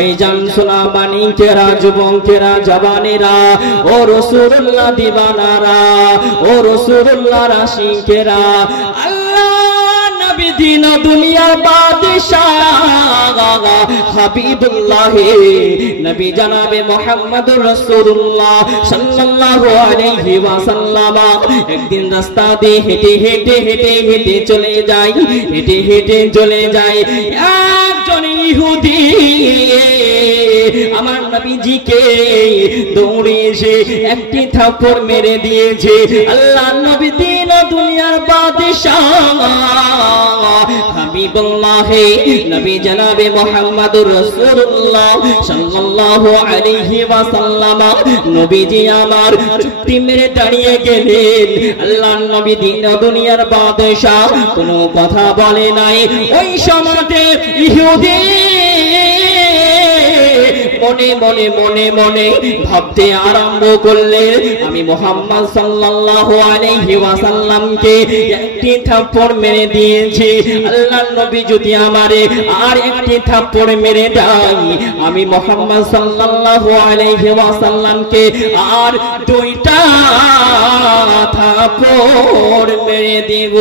ভাইজান সোনা মানিকেরা, যুবকেরা, জওয়ানেরা, ও রাসূলুল্লাহ দিওয়ানারা, ও রাসূলুল্লাহর আশিকেরা, আল্লাহ নবী দিন দুনিয়ার বাদশাহ হাবিবুল্লাহ নবী জনাবে মুহাম্মদুর রাসূলুল্লাহ সাল্লাল্লাহু আলাইহি ওয়াসাল্লাম একদিন রাস্তা দিয়ে হেঁটে হেঁটে হেঁটে হেঁটে চলে যায়, হেঁটে হেঁটে চলে যায়। একজন ইহুদি আমার নবীজিকে দৌড়ে এসে একটি থাপ্পড় মেরে দিয়েছে। আল্লাহ নবী দিন দুনিয়ার বাদশাহ হাবিবুল্লাহ নবী জনাবে মুহাম্মদুর রাসূলুল্লাহ সাল্লাল্লাহু আলাইহি ওয়াসাল্লাম নবীজি আমার চুপটি মেরে দাঁড়িয়ে গেলেন। আল্লাহ নবী দিন দুনিয়ার বাদশাহ কোনো কথা বলে নাই। ওই সময়তে ইহুদি মনে মনে মনে মনে ভাবতে আরম্ভ করলেন, আমি মুহাম্মদ সাল্লাল্লাহু আলাইহি ওয়াসাল্লামকে একটি থাপ্পড় মেরে দিয়েছি, আল্লাহর নবী যদি আমারে আর একটি থাপ্পড় মেরে দেয়, আমি মুহাম্মদ সাল্লাল্লাহু আলাইহি ওয়াসাল্লামকে আর দুইটা থাপ্পড় মেরে দেব।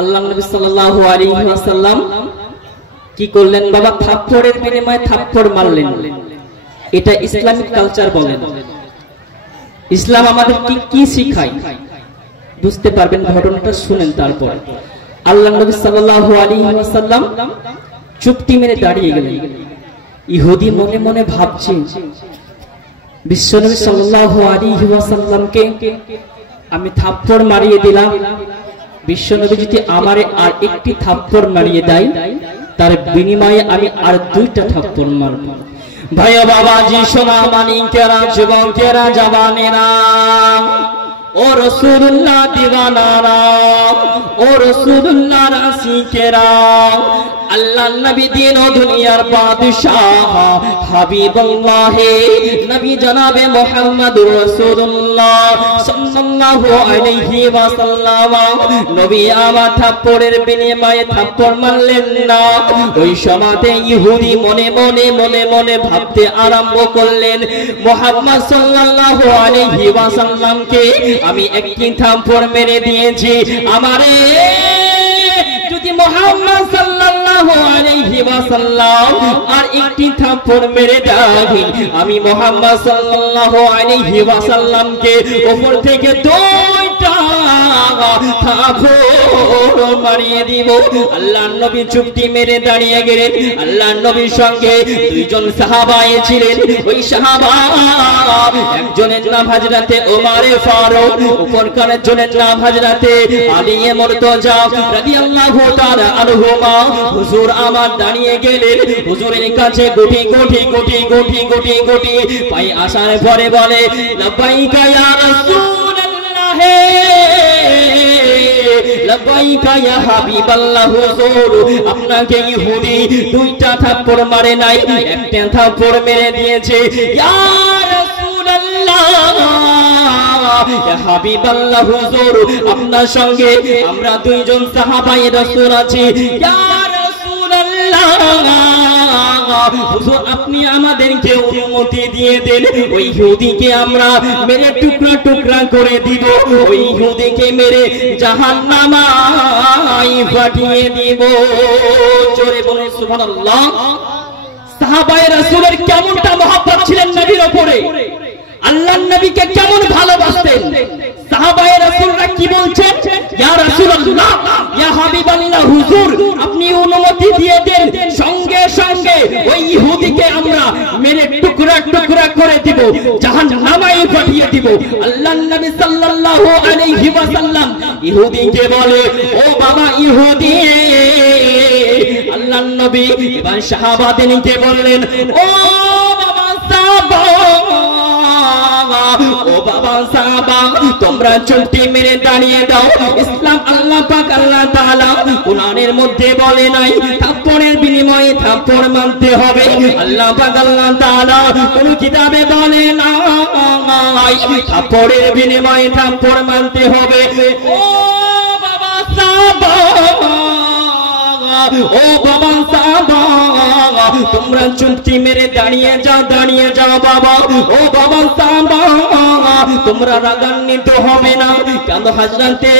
আল্লাহর নবী সাল্লাল্লাহু আলাইহি ওয়াসাল্লাম কি করলেন বাবা? থাপ্পড়ের বিনিময়ে থাপ্পড় মারলেন। এটা ইসলামিক কালচার বলেন। ইসলাম আমাদের কি শিখায় বুঝতে পারবেন, ঘটনাটা শুনেন। তারপর আল্লাহর নবী সাল্লাল্লাহু আলাইহি ওয়াসাল্লাম চুপটি মেরে দাঁড়িয়ে গেলেন। ইহুদি মনে মনে ভাবছে, বিশ্বনবী সাল্লাল্লাহু আলাইহি ওয়াসাল্লামকে আমি থাপ্পড় মারিয়ে দিলাম, বিশ্বনবী যদি আমারে আর একটি থাপ্পড় মারিয়ে দেয় তার বিনিময়ে আমি আর দুইটা থাপ্পড় মারব। ভাই বাবাজি, সোনা মানিকেরা, যুবকেরা, জওয়ানেরা, ও রাসূলুল্লাহ দিওয়ানারা, ও রাসূলুল্লাহর আশিকেরা, আল্লাহর নবী দিন ও দুনিয়ার বাদশাহ হাবিবুল্লাহ নবী জনাবে মুহাম্মদুর রাসূলুল্লাহ সাল্লাল্লাহু আলাইহি ওয়াসাল্লাম নবী আমার থাপ্পড়ের বিনিময়ে থাপ্পড় মারলেন না। ওই সময়তে ইহুদি মনে মনে মনে মনে ভাবতে আরম্ভ করলেন, মুহাম্মদ সাল্লাল্লাহু আলাইহি ওয়াসাল্লামকে আমি একটি থাপ্পড় মেরে দিয়েছি, আমারে যদি মুহাম্মদ সাল্লাল্লাহু আলাইহি ওয়াসাল্লাম আর একটি থাপ্পড় মেরে দেয়, আমি মুহাম্মদ সাল্লাল্লাহু আলাইহি ওয়াসাল্লামকে উপর থেকে দুইটা থাপ্পড় মারিয়ে দিব। আল্লাহর নবী চুপটি মেরে দাঁড়িয়ে গেলেন। আল্লাহর নবীর সঙ্গে দুইজন সাহাবা ছিলেন। ওই সাহাবা একজনের নাম হযরতে ওমরে ফারুক, অপরকারের জনের নাম হযরতে আলী মুর্তজা রাদিয়াল্লাহু তাআলা আনহুমা। হুজুর আমার দাঁড়িয়ে গেলেন। হুজুরের কাছে গুটি গুটি গুটি গুটি গুটি গুটি পাই আসার পরে বলে, লাব্বাইকা ইয়া রাসূলুল্লাহ, লাব্বাইকা ইয়া হাবিবাল্লাহ। হুজুর আপনাকে ইহুদি দুইটা থাপ্পড় মারে নাই, একটা থাপ্পড় মেরে দিয়েছে। ইয়া রাসূলুল্লাহ, ইয়া হাবিবাল্লাহ, হুজুর আপনার সঙ্গে আমরা দুইজন সাহাবায়ে রাসূল আছি। ইয়া রাসূলুল্লাহ, হুজুর আপনি আমাদেরকে অনুমতি দিয়ে দেন, ওই ইহুদিকে আমরা মেরে টুকরা টুকরা করে দিব, ওই ইহুদিকে মেরে জাহান্নামায় পাঠিয়ে দিব। জোরে বলে সুবহানাল্লাহ। সাহাবায়ে রাসূলের কেমনটা মহব্বত ছিলেন নবীর উপরে, আল্লাহর নবীকে কেমন ভালোবাসতেন। সাহাবায়ে রাসূলরা কি বলছেন, ইয়া রাসূলুল্লাহ, ইয়া হাবিবাল্লাহ, হুজুর আপনি অনুমতি দিয়ে দেন, সঙ্গে সঙ্গে ওই ইহুদিকে আমরা মেরে টুকরা টুকরা করে দিব, জাহান্নামে পাঠিয়ে দিব। আল্লাহর নবী সাল্লাল্লাহু আলাইহি ওয়াসাল্লাম ইহুদিকে বলে, ও বাবা ইহুদি। আল্লাহর নবী এবার সাহাবাদেরকে বললেন, ও বাবা সাহাবা, ও বাবা সাহাবা, তোমরা চুপটি মেরে দাঁড়িয়ে দাও। ইসলাম আল্লাহ পাক আল্লাহ তাআলা কোরআনের মধ্যে বলে নাই থাপ্পড়ের বিনিময়ে থাপ্পড় মানতে হবে। আল্লাহ পাক আল্লাহ তাআলা কোন কিতাবে বলে নাই থাপ্পড়ের বিনিময়ে থাপ্পড় মানতে হবে। ও বাবা সাহাবা, ও বাবা সাহাবা, চুক্তি মেরে দাঁড়িয়ে যাও বাবা। ও বাবা সাহাবা, তোমরা রাগান্বিত হবে না। কেন হযরতে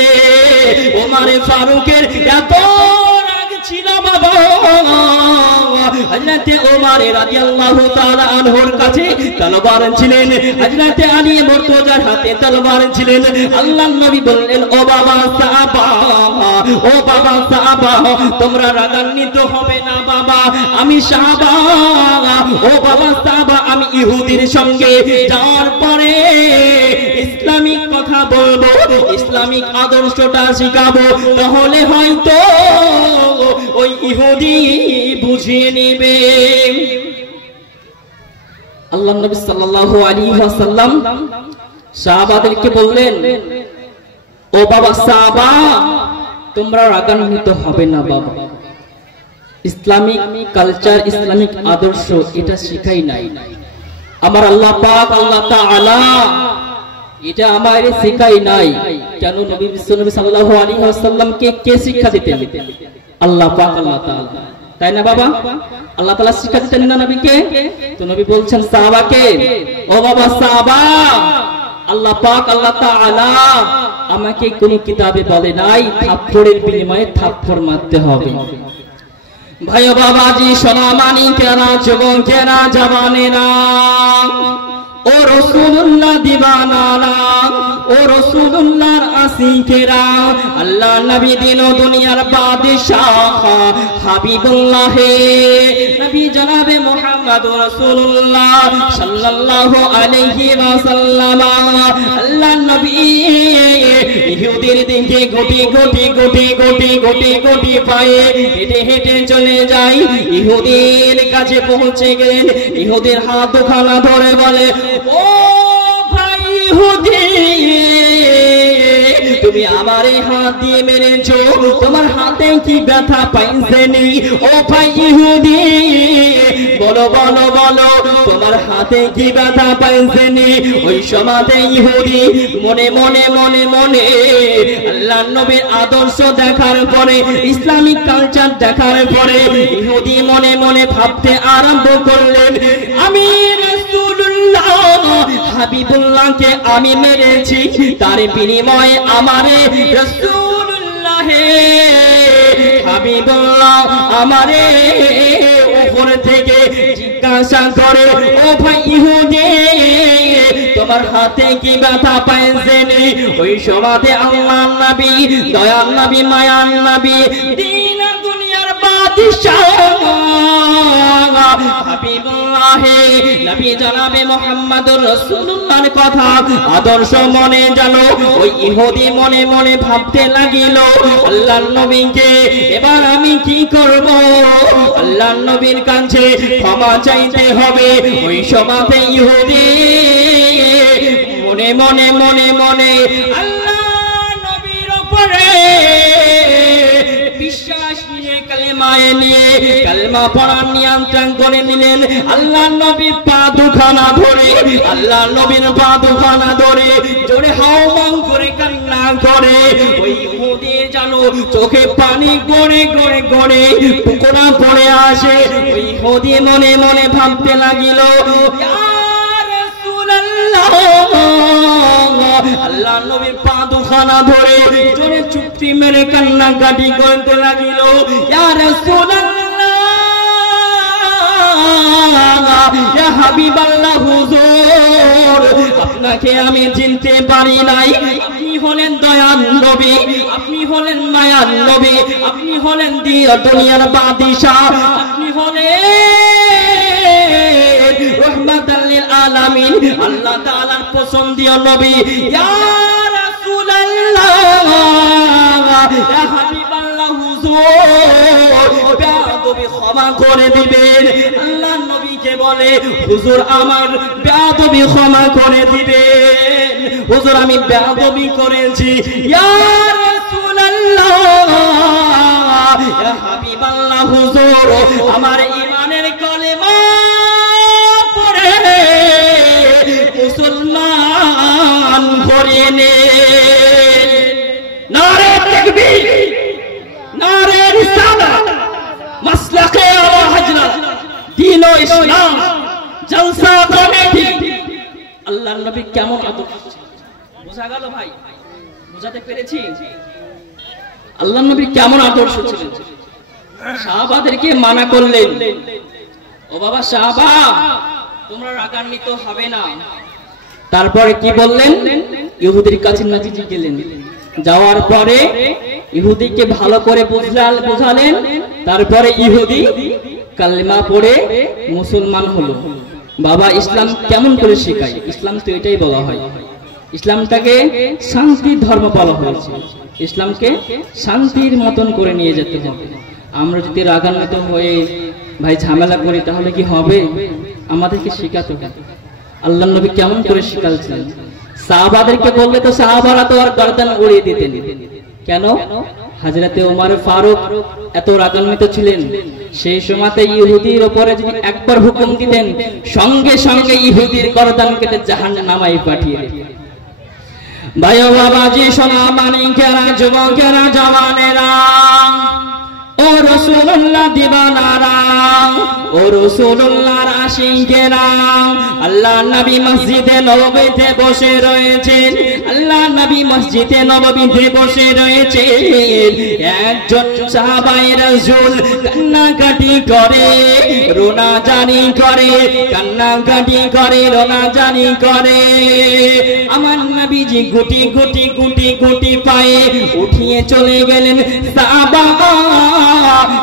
ওমর ফারুকের এত রাগ ছিল বাবা? হযরতে ওমর রাদিয়াল্লাহু তাআলা আনহুর কাছে তলোয়ার ছিলেন, হযরতে আলী মুর্তজার হাতে তলোয়ার ছিলেন। আল্লাহর নবী বললেন, ও বাবা সাহাবা, তোমরা রাগান্বিত হবে না বাবা। আমি সাহাবা, ও বাবা সাহাবা, আমি ইহুদির সঙ্গে যাওয়ার পরে ইসলামিক কথা বলবো, ইসলামিক আদর্শটা শিখাবো, তাহলে হয়তো ওই ইহুদি বুঝিয়ে নেবে। আল্লাহর নবী সাল্লাল্লাহু আলাইহি ওয়াসাল্লাম সাহাবাদেরকে বললেন, ও বাবা সাহাবা, তোমরা রাগান্বিত হবে না বাবা। ইসলামিক কালচার, ইসলামিক আদর্শ এটা শিখাই নাই আমার আল্লাহ পাক, আল্লাহ তাআলা এটা আমারে শিখাই নাই। কেন? নবী বিশ্বনবী সাল্লাল্লাহু আলাইহি ওয়াসাল্লামকে কে শিক্ষা দিতেন? আল্লাহ পাক, আল্লাহ তাআলা, তাই না বাবা? আল্লাহ তাআলা শিক্ষা দিতেন না নবীকে? তো নবী বলছেন সাহাবাকে, ও বাবা সাহাবা, আল্লাহ পাক, আল্লাহ তাআলা আমাকে কোন কিতাবে বলে নাই থাপ্পড়ের বিনিময়ে থাপ্পড় মারতে হবে। ভাই বাবাজি, সোনা মানিকেরা, যুবকেরা, জওয়ানেরা, ও রাসূলুল্লাহ দিবানারা, ও রাসূলুল্লাহর আশিকেরা, আল্লাহ নবী দিন ও দুনিয়ার বাদশাহ হাবিবুল্লাহ নবী জনাবে মুহাম্মদ রাসূলুল্লাহ সাল্লাল্লাহু আলাইহি ওয়াসাল্লাম, আল্লাহ নবী ইহুদির দিকে গোটি পায়ে হেঁটে হেঁটে চলে যায়। ইহুদির কাছে পৌঁছে গেলেন, ইহুদির হাত খানা ধরে বলে, ও ভাই ইহুদি, তুমি আমারে হাত দিয়ে মেরেছো, তোমার হাতে কি ব্যথা পাইছেনি? ও ভাই ইহুদি, বলো বলো বলো, তোমার হাতে কি ব্যথা পাইছেনি? ওই সমাজে ইহুদি মনে মনে মনে মনে আল্লাহর নবীর আদর্শ দেখার পরে, ইসলামিক কালচার দেখার পরে ইহুদি মনে মনে ভাবতে আরম্ভ করলেন, আমি রাসূলুল্লাহ হাবিবুল্লাহকে আমি মেরেছি, তার বিনিময়ে আমারে রাসূলুল্লাহ হাবিবুল্লাহ আমারে উপর থেকে জিজ্ঞাসা করে, ও ভাই ইহুদি, তোমার হাতে কি ব্যথা পাইছেনি? ওই সমাজে আল্লাহর নবী, দয়ার নবী, মায়ার নবী, দিন দুনিয়ার বাদশাহ হাবিবুল্লাহ নবী জনাবে মুহাম্মদুর রাসূলুল্লাহর কথা আদর্শ মনে জানো ওই ইহুদি মনে মনে ভাবতে লাগিল, আল্লাহর নবীকে এবার আমি কি করব? আল্লাহর নবীর কাছে ক্ষমা চাইতে হবে। ওই সমাজে ইহুদি মনে মনে মনে মনে আল্লাহ নবীর উপরে বিশ্বাস নিয়ে কালেমায়ে নিয়ে কালেমা পড়ার নিয়ন্ত্রণ করে নিলেন। আল্লাহর নবীর পা দুখানা ধরে, আল্লাহর নবীর পা দুখানা ধরে জোরে হাওমাও করে কান্না করে। ওই ইহুদির জানো চোখে পানি গড়ে গড়ে গড়ে পুকুরা পড়ে আসে। ওই ইহুদি মনে মনে ভাবতে লাগিল, আল্লাহর নবীর পা দুখানা ধরে জোরে চুপটি মেরে কান্নাকাটি করতে লাগিল, ইয়া রাসূলুল্লাহ, ইয়া হাবিবাল্লাহ, হুজুর আপনাকে আমি চিনতে পারি নাই। আপনি হলেন দয়ার নবী, আপনি হলেন মায়ার নবী, আপনি হলেন দুনিয়ার বাদশাহ, আপনি হলেন রাহমাতাল লিল আলামিন, আল্লাহ তাআলার পছন্দীয় নবী। ইয়া রাসূলুল্লাহ, ইয়া হাবিবাল্লাহ, হুজুর বেয়াদবি ক্ষমা করে দিবেন। আল্লাহর নবীকে বলে, হুজুর আমার বেয়াদবি ক্ষমা করে দিবেন, হুজুর আমি বেয়াদবি করেছি। ইয়া রাসূলুল্লাহ, ইয়া হাবিবাল্লাহ, হুজুর আমার ঈমানের কলেমা পড়ে মুসলমান করে নে। নারে তাকবীর, নারে রিসালাত, মাসলাকে আলা হযরত, দিন ও ইসলাম জলসা কমিটি আল্লাহর নবী কেমন আদর্শ বোঝা গেল ভাই বোঝাতে পেরেছি আল্লাহর নবী কেমন আদর্শ ছিলেন সাহাবাদেরকে মানা করলেন ও বাবা সাহাবা তোমরা রাগান্বিত হবে না তারপরে কি বললেন ইহুদির কাছে নবীজি গেলেন যাওয়ার পরে ইহুদিকে ভালো করে বুঝালেন তারপরে ইহুদি কালেমা পড়ে মুসলমান হলো বাবা ইসলাম কেমন করে শেখায় ইসলাম তো এটাই বলা হয় ইসলামটাকে শান্তির ধর্ম বলা হয়েছে ইসলামকে শান্তির মতন করে নিয়ে যেতে হবে আমরা যদি রাগান্বিত হয়ে ভাই ঝামেলা করি তাহলে কি হবে আমাদেরকে শেখাতে হবে আল্লাহর নবী কেমন করে শেখাচ্ছেন সাহাবাদেরকে বললে তো সাহাবারা তো আর গর্দান উড়িয়ে দিতেন কেন হযরতে ওমর ফারুক এত রাগান্বিত ছিলেন সেই সময়তে ইহুদির উপরে যদি একবার হুকুম দিতেন সঙ্গে সঙ্গে ইহুদির গর্দান কেটে জাহান্নামে পাঠিয়ে দিতেন ভাই ও বাবাজি সোনা মানিকেরা যুবকেরা জওয়ানেরা ও রাসূলুল্লাহ দিবানারা ও রাসূলুল্লাহর আশিকেরা আল্লাহ নবী মসজিদে নববীতে বসে রয়েছেন আল্লাহ নবী মসজিদে নববীতে বসে রয়েছেন একজন সাহাবায়ে রাসূল কান্নাকাটি করে রোনাজানি করে কান্নাকাটি করে রোনাজানি করে আমার নবীজি গুটি গুটি গুটি গুটি পায়ে উঠিয়ে চলে গেলেন সাহাবা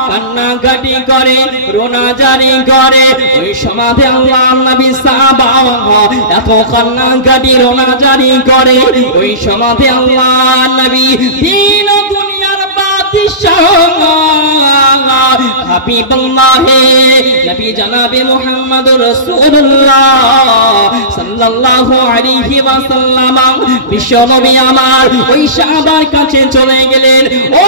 কান্নাকাটি করে রোনাজানি করে ওই সমাধে আল্লাহ নবী সাহাবা এত কান্নাকাটি রোনাজানি করে ওই সমাধে আল্লাহ নবী দিন দুনিয়ার বাদশাহ হাবিবুল্লাহ নবী জনাবে মুহাম্মদুর রাসূলুল্লাহ সাল্লাল্লাহু আলাইহি ওয়াসাল্লাম বিশ্ব নবী আমার ওই সাহাবার কাছে চলে গেলেন ও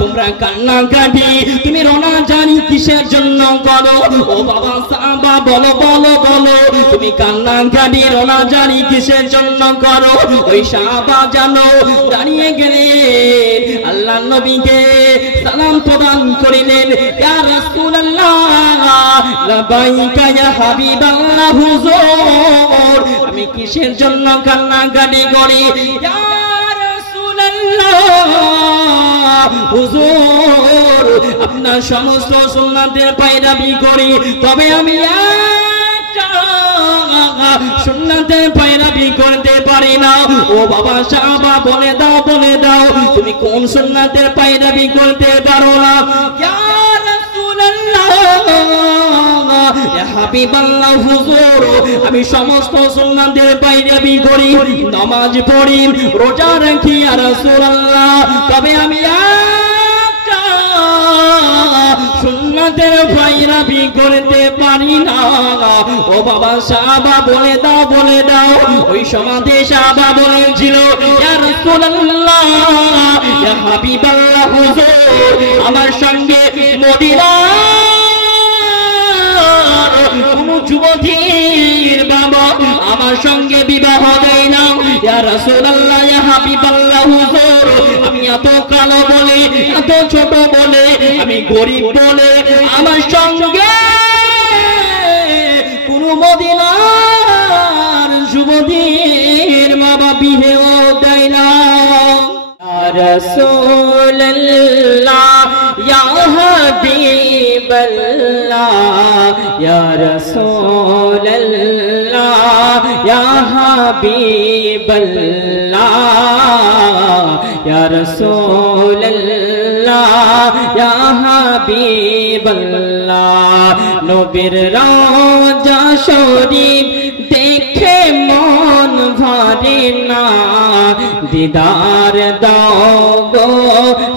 তোমরা কান্নাকাটি তুমি রোনাজানি কিসের জন্য করো ও বাবা সাহাবা বলো বলো বলো তুমি কান্নাকাটি রোনাজানি কিসের জন্য করো ওই সাহাবা জানো দাঁড়িয়ে গেলেন আল্লাহর নবীকে সালাম প্রদান করিলেন ইয়া রাসূলুল্লাহ লাবাইকা ইয়া হাবিবাল্লাহ হুজুর আমি কিসের জন্য কান্নাকাটি করি ইয়া হুজুর আপনার সমস্ত সুন্নাতের পায়রাবি করি তবে আমি সুন্নাতের পায়রাবি করতে পারি না ও বাবা সাহাবা বলে দাও তুমি কোন সুন্নাতের পায়রাবি করতে পারো না ইয়া রাসূলুল্লাহ ইয়া হাবিবাল্লাহ হুজুর আমি সমস্ত সুন্নাতের পায়রাবি করি নামাজ পড়ি রোজা রাখি ইয়া রাসূলুল্লাহ তবে আমি সুন্নাতের পায়রাবি করতে পারি না ও বাবা সাহাবা বলে দাও ওই সমাধি সাহাবা বলেছিল ইয়া রাসূলুল্লাহ ইয়া হাবিবাল্লাহ হুজুর আমার সঙ্গে মদিনার কোন যুবতীর বাবা আমার সঙ্গে বিবাহ দেয় না ইয়া রাসূলুল্লাহ ইয়া হাবিবাল্লাহ হুজুর আমি এত কালো বলে এত ছোট বলে আমি গরিব বলে আমার সঙ্গে কোন মদিনার যুবতীর বাবা বিবাহ দেয় না রাসূলুল্লাহ ইয়া হাবিবাল্লাহ ইয়া রাসূলুল্লাহ ইয়া হাবিবাল্লাহ ইয়া রাসূলুল্লাহ ইয়া হাবিবাল্লাহ নবীর রওজা শরীফ দেখে মন ভরে না দিদার দাও গো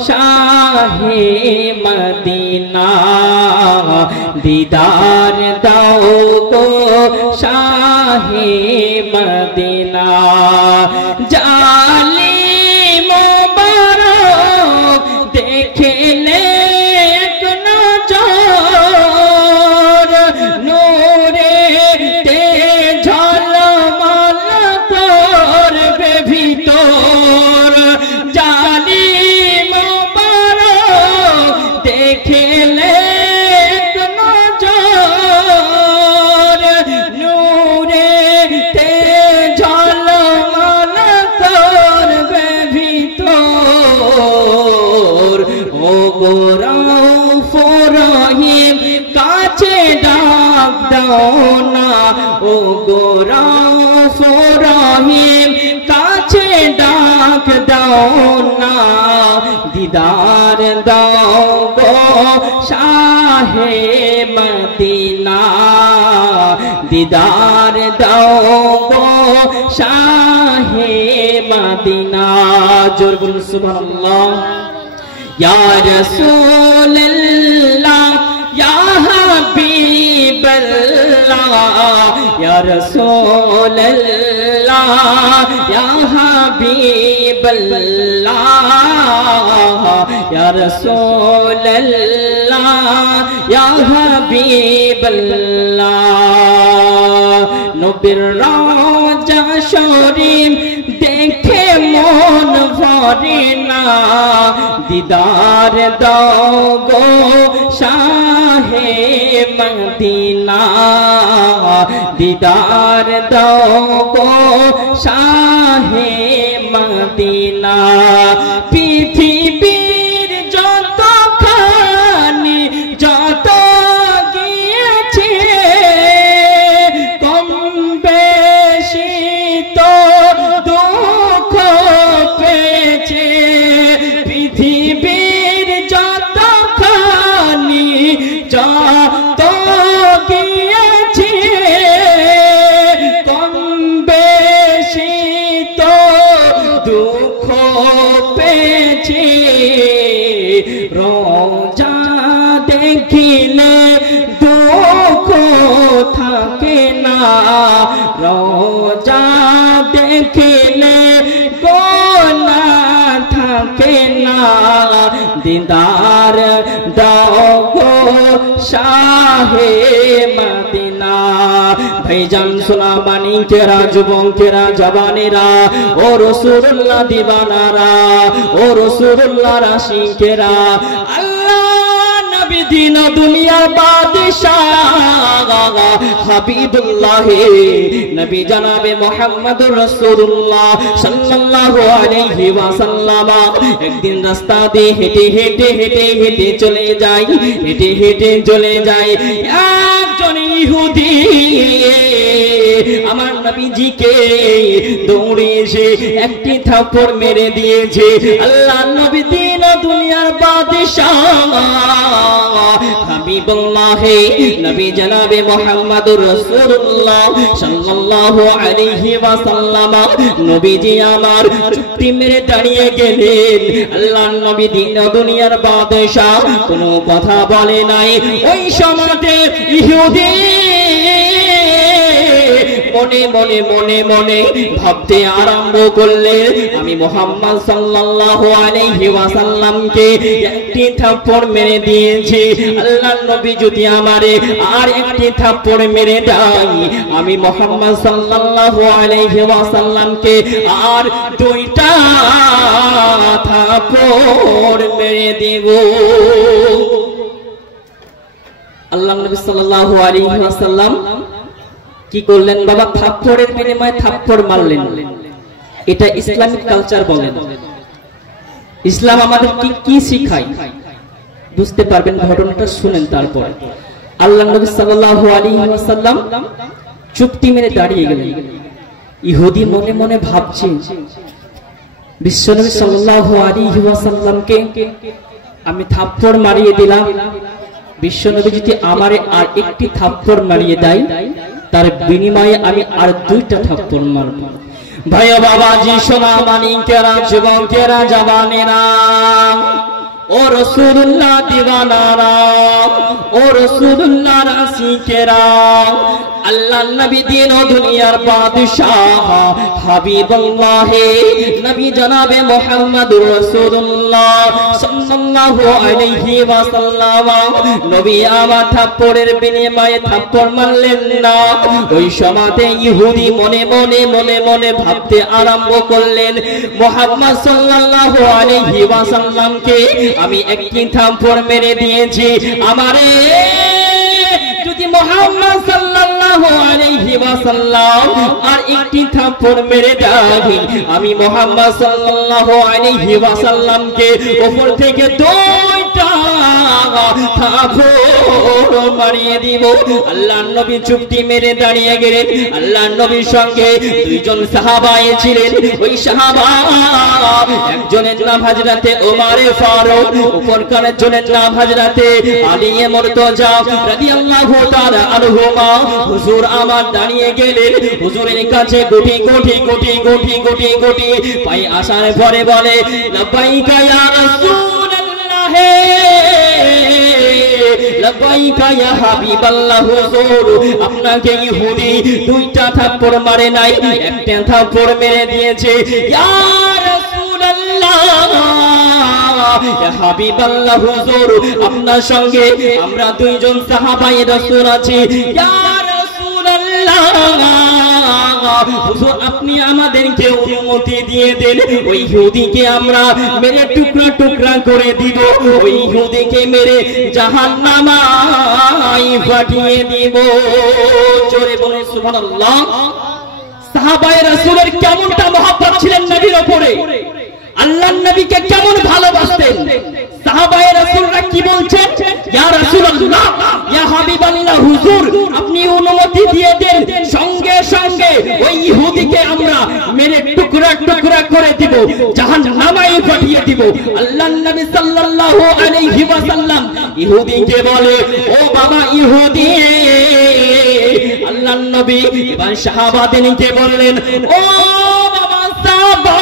শাহে মদিনা দিদার দাও গো শাহে মদিনা জালি মোবারক দেখলে দেখে ও গো রউফুর রহিম কাছে ডাক দাও না ও গো রউফুর রহিম কাছে ডাক দাও না দিদার দাও গো শাহে মদিনা দিদার দাও গো শাহে মদিনা জোর বলুন সুবহানাল্লাহ ইয়া রাসূলুল্লাহ ইয়া হাবিবাল্লাহ ইয়া রাসূলুল্লাহ ইয়া হাবিবাল্লাহ ইয়া রাসূলুল্লাহ ইয়া হাবিবাল্লাহ নবীর রওজা শরীফ দেখে মন ভরে না দিদার দাও গো শাহে মদিনা দিদার দাও গো শাহে মদিনা পৃথিবীর যতখানি যত গিয়েছে কম বেশি তো দুঃখ পেয়েছে পৃথিবীর যতখানি যত গিয়েছে কম বেশি তো দুঃখ পেয়েছে রোজা দেখিলে দুঃখ থাকে না রোজা দেখিলে গোনা থাকে না দিদার দাও গো শাহে মদিনা ভাইজান সোনা মানিকেরা যুবকেরা জওয়ানেরা ও রাসূলুল্লাহ দিওয়ানারা ও রাসূলুল্লাহ আশিকেরা আল্লাহ নবী দিন দুনিয়ার বাদশাহ হাবিবুল্লাহ নবী জনাবে মুহাম্মদুর রাসূলুল্লাহ সাল্লাল্লাহু আলাইহি ওয়াসাল্লাম একদিন রাস্তা দিয়ে হেঁটে হেঁটে হেঁটে হেঁটে চলে যায় হেঁটে হেঁটে চলে যায় একজন ইহুদি আমার নবীজিকে দৌড়ে এসে একটি থাপ্পড় মেরে দিয়েছে আল্লাহর নবী দিন দুনিয়ার বাদশাহ হাবিবুল্লাহ নবী জনাবে মুহাম্মদুর রাসূলুল্লাহ সাল্লাল্লাহু আলাইহি ওয়াসাল্লাম নবীজি আমার চুপটি মেরে দাঁড়িয়ে গেলেন আল্লাহর নবী দিন দুনিয়ার বাদশাহ কোনো কথা বলে নাই ওই সময়তে ইহুদি মনে মনে মনে মনে ভাবতে আরম্ভ করলেন আমি মুহাম্মদ সাল্লাল্লাহু আলাইহি ওয়াসাল্লামকে একটি থাপ্পড় মেরে দিয়েছি আল্লাহর নবী যদি আমারে আর একটি থাপ্পড় মেরে দেয় আমি মুহাম্মদ সাল্লাল্লাহু আলাইহি ওয়াসাল্লামকে আর দুইটা থাপ্পড় মেরে দেব আল্লাহর নবী সাল্লাল্লাহু আলাইহি ওয়াসাল্লাম কি করলেন বাবা থাপ্পড়ের বিনিময়ে থাপ্পড় মারলেন এটা ইসলামিক কালচার বলেন ইসলাম আমাদের কি শিখায় বুঝতে পারবেন ঘটনাটা শুনেন তারপর আল্লাহর নবী সাল্লাল্লাহু আলাইহি ওয়াসাল্লাম চুপটি মেরে দাঁড়িয়ে গেলেন ইহুদি মনে মনে ভাবছে বিশ্বনবী সাল্লাল্লাহু আলাইহি ওয়াসাল্লামকে আমি থাপ্পড় মারিয়ে দিলাম বিশ্বনবী যদি আমারে আর একটি থাপ্পড় মারিয়ে দেয় তার বিনিময়ে আমি আর দুইটা থাপ্পড় মারব ভাই বাবাজি সোনা মানিকেরা যুবকেরা জওয়ানেরা ও রাসূলুল্লাহ দিওয়ানারা ও রাসূলুল্লাহ আশিকেরা আল্লাহর নবী দিন ও দুনিয়ার বাদশাহ হাবিবুল্লাহ নবী জনাবে মুহাম্মদুর রাসূলুল্লাহ সাল্লাল্লাহু আলাইহি ওয়াসাল্লাম নবী আমার থাপ্পড়ের বিনিময়ে থাপ্পড় মারলেন না ওই সময়তে ইহুদি মনে মনে মনে মনে ভাবতে আরম্ভ করলেন মুহাম্মদ সাল্লাল্লাহু আলাইহি ওয়াসাল্লামকে আমি একটি থাপ্পড় মেরে দিয়েছি আমারে যদি মুহাম্মদ সাল্লাল্লাহু আলাইহি ওয়াসাল্লাম আর একটি থাপ্পড় মেরে দেয় আমি মুহাম্মদ সাল্লাল্লাহু আলাইহি ওয়াসাল্লামকে উপর থেকে দুই থাপড় মারিয়ে দিব। আল্লাহর নবী চুক্তি মেরে দাঁড়িয়ে গেলেন। আল্লাহর নবীর সঙ্গে দুইজন সাহাবা ছিলেন। ওই সাহাবা একজনের নাম হযরতে ওমর ফারুক, অপরকারের জনের নাম হযরতে আলী মুর্তজা রাদিয়াল্লাহু তাআলা আনহুমা। হুজুর আমার দাঁড়িয়ে গেলেন। হুজুরের কাছে গুটি গুটি গুটি গুটি গুটি গুটি পাই আসার পরে বলে, লাব্বাইকা ইয়া রাসূলুল্লাহ, লাব্বাইকা ইয়া হাবিবাল্লাহ। হুজুর আপনাকে ইহুদি দুইটা থাপ্পড় মারে নাই, একটা থাপ্পড় মেরে দিয়েছে। ইয়া রাসূলুল্লাহ, ইয়া হাবিবাল্লাহ, হুজুর আপনার সঙ্গে আমরা দুইজন সাহাবায়ে রাসূল আছি। ইয়া রাসূলুল্লাহ, হুজুর আপনি আমাদেরকে অনুমতি দিয়ে দেন, ওই ইহুদিকে আমরা মেরে টুকরা টুকরা করে দিব, ওই ইহুদিকে মেরে জাহান্নামায় পাঠিয়ে দিব। জোরে বলে সুবহানাল্লাহ। সাহাবায়ে রাসূলের কেমনটা মহব্বত ছিলেন নবীর উপরে, আল্লাহর নবীকে কেমন ভালোবাসতেন। সাহাবায়ে রাসূলরা কি বলছেন, ইয়া রাসূলুল্লাহ, ইয়া হাবিবাল্লাহ, হুজুর আপনি অনুমতি দিয়ে দেন, সঙ্গে সঙ্গে ওই ইহুদিকে আমরা মেরে টুকরা টুকরা করে দিব, জাহান্নামায় পাঠিয়ে দিব। আল্লাহর নবী সাল্লাল্লাহু আলাইহি ওয়াসাল্লাম ইহুদিকে বলে, ও বাবা ইহুদি। আল্লাহর নবী এবার সাহাবাদেরকে বললেন, ও বাবা সাহাবা,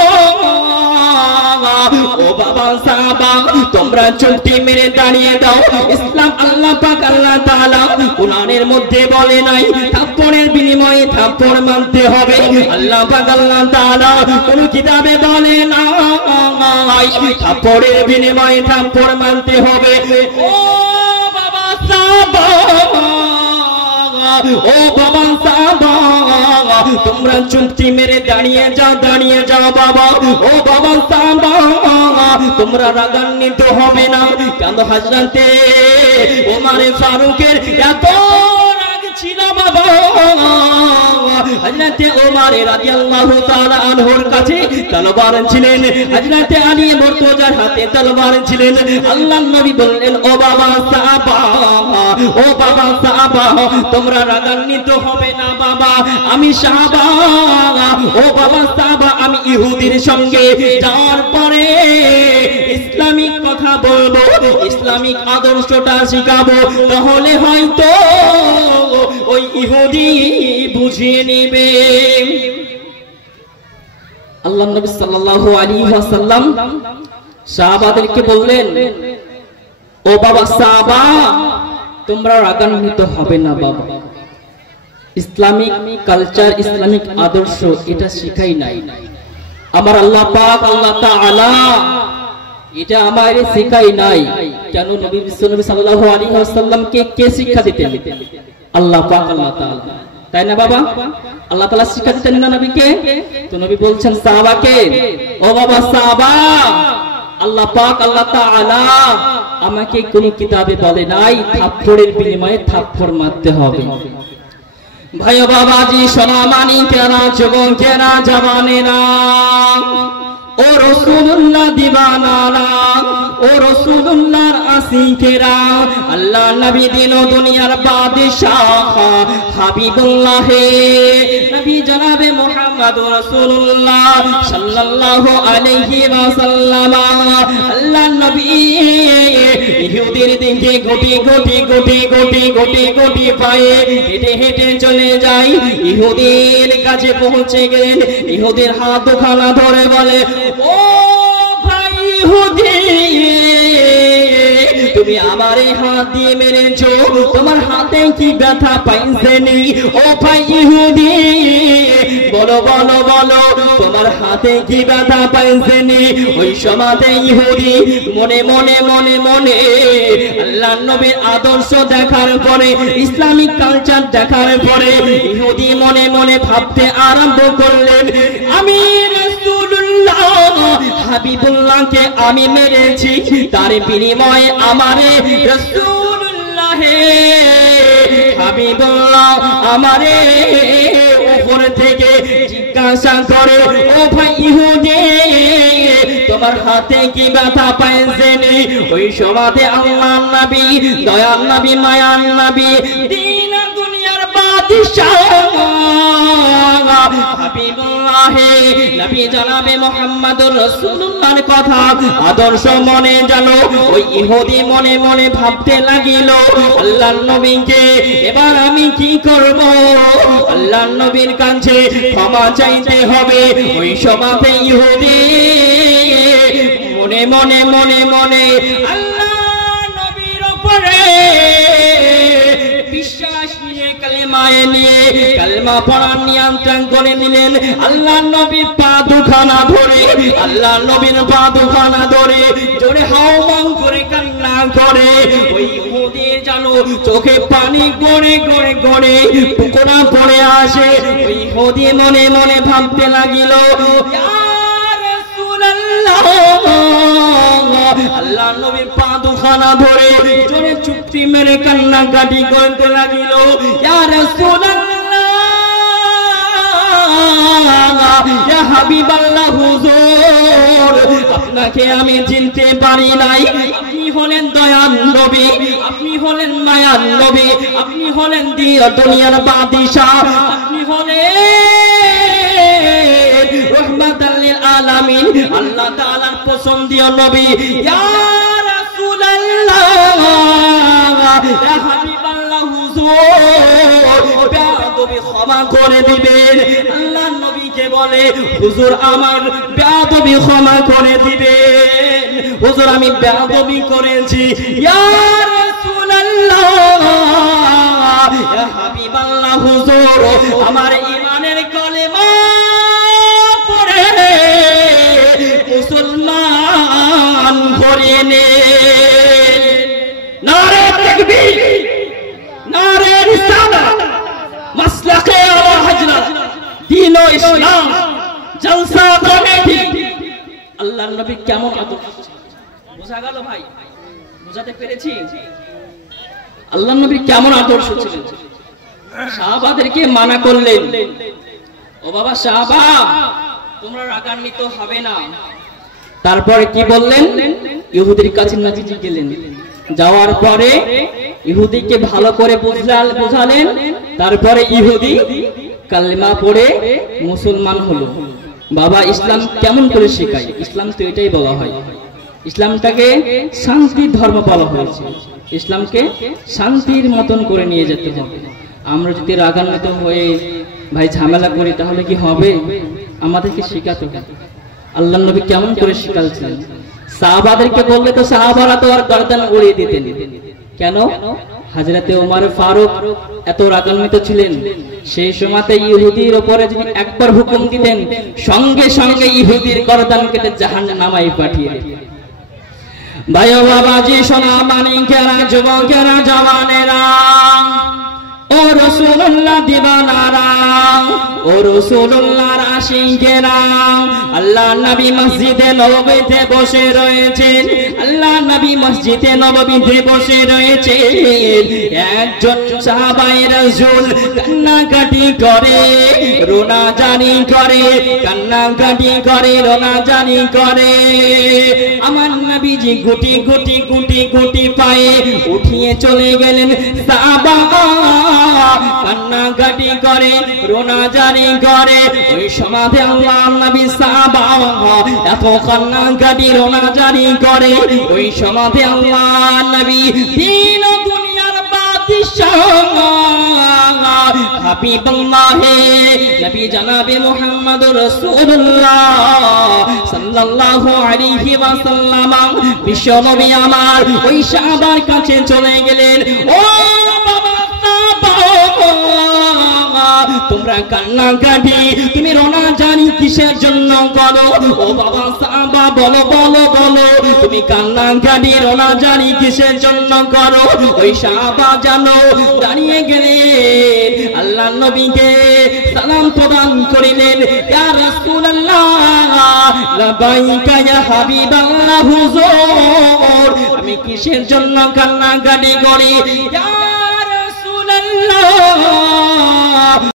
ও বাবা সাহাবা, তোমরা চুক্তি মেরে দাঁড়িয়ে দাও। ইসলাম আল্লাহ পাক আল্লাহ তাআলা কোরআনের মধ্যে বলে নাই থাপ্পড়ের বিনিময়ে থাপ্পড় মানতে হবে। আল্লাহ পাক আল্লাহ তাআলা কোন কিতাবে বলে নাই থাপ্পড়ের বিনিময়ে থাপ্পড় মানতে হবে। ও বাবা সাহাবা, ও বাবা সাহাবা, তোমরা চুক্তি মেরে দাঁড়িয়ে যাও, দাঁড়িয়ে যাও বাবা। ও বাবা সাহাবা, তোমরা রাগান্বিত হবে না। কেন হযরতে ওমর ফারুকের এত রাগ ছিল বাবা। হযরতে ওমর রাদিয়াল্লাহু তাআলা আনহুর কাছে তলোয়ার ছিলেন, হযরতে আলী মুর্তজার হাতে তলোয়ার ছিলেন। আল্লাহর নবী বললেন, ও বাবা সাহাবা, ও বাবা সাহাবা, তোমরা রাগান্বিত হবে না বাবা। আমি সাহাবা, ও বাবা সাহাবা, আমি ইহুদির সঙ্গে যাওয়ার পরে ইসলামিক কথা বলবো, ইসলামিক আদর্শটা শিখাবো, তাহলে হয়তো ওই ইহুদি বুঝিয়ে নেবে। আল্লাহর নবী সাল্লাল্লাহু আলাইহি ওয়াসাল্লাম সাহাবাদেরকে বললেন, ও বাবা সাহাবা, তোমরা রাগান্বিত হবে না বাবা। ইসলামিক কালচার, ইসলামিক আদর্শ এটা শিখাই নাই আমার আল্লাহ পাক আল্লাহ তাআলা, এটা আমারে শিখাই নাই। কেন নবী বিশ্বনবী সাল্লাল্লাহু আলাইহি ওয়াসাল্লামকে কে শিক্ষা দিতেন? আল্লাহ পাক আল্লাহ তাআলা, তাই না বাবা? আল্লাহ তাআলা শিক্ষা দিতেন না নবীকে? তো নবী বলছেন সাহাবাকে, ও বাবা সাহাবা, আল্লাহ পাক আল্লাহ তাআলা আমাকে কোন কিতাবে বলে নাই থাপ্পড়ের বিনিময়ে থাপ্পড় মারতে হবে। ভাই বাবাজি, সোনামানি কেনা, যুবকেরা, জওয়ানেরা, ও রাসূলুল্লাহ দিবানারা, ও রাসূলুল্লাহর আশিকেরা, আল্লাহ নবী দিন ও দুনিয়ার বাদশাহ হাবিবুল্লাহ নবী জনাবে মুহাম্মদ রাসূলুল্লাহ সাল্লাল্লাহু আলাইহি ওয়াসাল্লাম। আল্লাহ নবী ইহুদির দিকে গুটি গুটি গুটি গুটি গুটি গুটি পায়ে হেঁটে হেঁটে চলে যায়। ইহুদির কাছে পৌঁছে গেলেন। ইহুদির হাত দুখানা ধরে বলে, ও ভাই ইহুদি, তুমি আমারে হাত দিয়ে মেরেছো, তোমার হাতে কি ব্যথা পাইছেনি? ও ভাই ইহুদি, বলো বলো বলো, তোমার হাতে কি ব্যথা পাইছেনি? ওই সমাজে ইহুদি মনে মনে মনে মনে আল্লাহর নবীর আদর্শ দেখার পরে, ইসলামিক কালচার দেখার পরে ইহুদি মনে মনে ভাবতে আরম্ভ করলেন, আমি রাসূলুল্লাহ হাবিবুল্লাহকে আমি মেরেছি, তার বিনিময়ে আমারে রাসূলুল্লাহ হাবিবুল্লাহ আমারে উপর থেকে জিজ্ঞাসা করে, ও ভাই ইহুদি, তোমার হাতে কি ব্যথা পায় জেনে ওই সমাতে আল্লাহর নবী দয়ার নবী মায়ার নবী দিন দুনিয়ার বাদশাহ হাবিবুল্লাহ নবী জনাবে মুহাম্মদুর রাসূলুল্লাহর কথা আদর্শ মনে জানো ওই ইহুদি মনে মনে ভাবতে লাগিল আল্লাহর নবীকে এবার আমি কি করব আল্লাহর নবীর কাছে ক্ষমা চাইতে হবে ওই সমাতে ইহুদি মনে মনে মনে মনে আল্লাহর নবীর উপরে বিশ্বাস নিয়ে কালেমায়ে নিয়ে কালেমা পড়ার নিয়ন্ত্রণ করে নিলেন আল্লাহর নবী পা দুখানা ধরে আল্লাহর নবীর পা দুখানা ধরে জোরে হাওমাও করে কান্না করে ওই ইহুদির জানো চোখে পানি গড়ে গড়ে গড়ে পুকুরা পড়ে আসে ওই ইহুদি মনে মনে ভাবতে লাগিল আল্লাহর নবীর পা দুখানা ধরে জোরে চুপটি মেরে কান্নাকাটি করতে লাগিল ইয়া রাসূলুল্লাহ ইয়া হাবিবাল্লাহ হুজুর আপনাকে আমি চিনতে পারি নাই আপনি হলেন দয়ার নবী আপনি হলেন মায়ার নবী আপনি হলেন দুনিয়ার বাদশাহ আপনি হলেন রহমাতাল লিল আলামিন আল্লাহ তাআলার পছন্দীয় নবী ইয়া রাসূলুল্লাহ ইয়া হাবিবাল্লাহ হুজুর বেয়াদবি ক্ষমা করে দিবেন আল্লাহর নবীকে বলে হুজুর আমার বেয়াদবি ক্ষমা করে দিবেন হুজুর আমি বেয়াদবি করেছি ইয়া রাসূলুল্লাহ ইয়া হাবিবাল্লাহ হুজুর আমার ঈমানের কলেমা পড়ে মুসলমান করে নে নারে তাকবীর নারে রিসালাত মাসলাকে আলা হযরত দ্বীন ও ইসলাম জলসা কমিটি আল্লাহর নবী কেমন আদর্শ বোঝা গেল ভাই বোঝাতে পেরেছি আল্লাহর নবী কেমন আদর্শ ছিলেন সাহাবাদেরকে মানা করলেন ও বাবা সাহাবা তোমরা রাগান্বিত হবে না তারপরে কি বললেন ইহুদির কাছে নবীজি গেলেন যাওয়ার পরে ইহুদিকে ভালো করে বুঝালেন তারপরে ইহুদি কালেমা পড়ে মুসলমান হলো বাবা ইসলাম কেমন করে শেখায় ইসলাম তো এটাই বলা হয় ইসলামটাকে শান্তির ধর্ম বলা হয়েছে ইসলামকে শান্তির মতন করে নিয়ে যেতে হবে আমরা যদি রাগান্বিত হয়ে ভাই ঝামেলা করি তাহলে কি হবে আমাদেরকে শেখাতে হবে আল্লাহর নবী কেমন করে শেখাচ্ছেন সাহাবাদেরকে বললে তো সাহাবারা তো আর গর্দান উড়িয়ে দিতেন কেন হযরতে ওমর ফারুক এত রাগান্বিত ছিলেন সেই সময়তে ইহুদির উপরে যদি একবার হুকুম দিতেন সঙ্গে সঙ্গে ইহুদির গর্দান কেটে জাহান্নামে পাঠিয়ে দিতেন ভাই ও বাবাজি সোনা মানিকেরা যুবকেরা জওয়ানেরা ও রাসূলুল্লাহ দিবানারা ও রাসূলুল্লাহর আশিকেরা আল্লাহর নবী মসজিদে নববীতে বসে রয়েছেন আল্লাহর নবী মসজিদে নববীতে বসে রয়েছেন একজন সাহাবায়ে রাসূল কান্নাকাটি করে রোনাজানি করে কান্নাকাটি করে রোনাজানি করে আমার নবীজি গুটি গুটি গুটি গুটি পায়ে উঠিয়ে চলে গেলেন সাহাবা কান্নাকাটি করে রোনাজানি করে ওই সমাধি আল্লাহর নবী সাহাবা এত কান্নাকাটি রোনাজানি করে ওই সমাধি আল্লাহর নবী দিন দুনিয়ার বাদশাহ হাবিবুল্লাহ নবী জনাবে মুহাম্মদুর রাসূলুল্লাহ সাল্লাল্লাহু আলাইহি ওয়াসাল্লাম বিশ্ব নবী আমার ওই সাহাবার কাছে চলে গেলেন ও তোমরা কান্নাকাটি তুমি রোনাজানি কিসের জন্য করো ও বাবা সাহাবা বলো বলো বলো তুমি কান্নাকাটি রোনাজানি কিসের জন্য করো ওই সাহাবা জানো দাঁড়িয়ে গেলেন আল্লাহর নবীকে সালাম প্রদান করিলেন ইয়া রাসূলুল্লাহ লাবাইকা ইয়া হাবিবাল্লাহ হুজুর আমি কিসের জন্য কান্নাকাটি করি ইয়া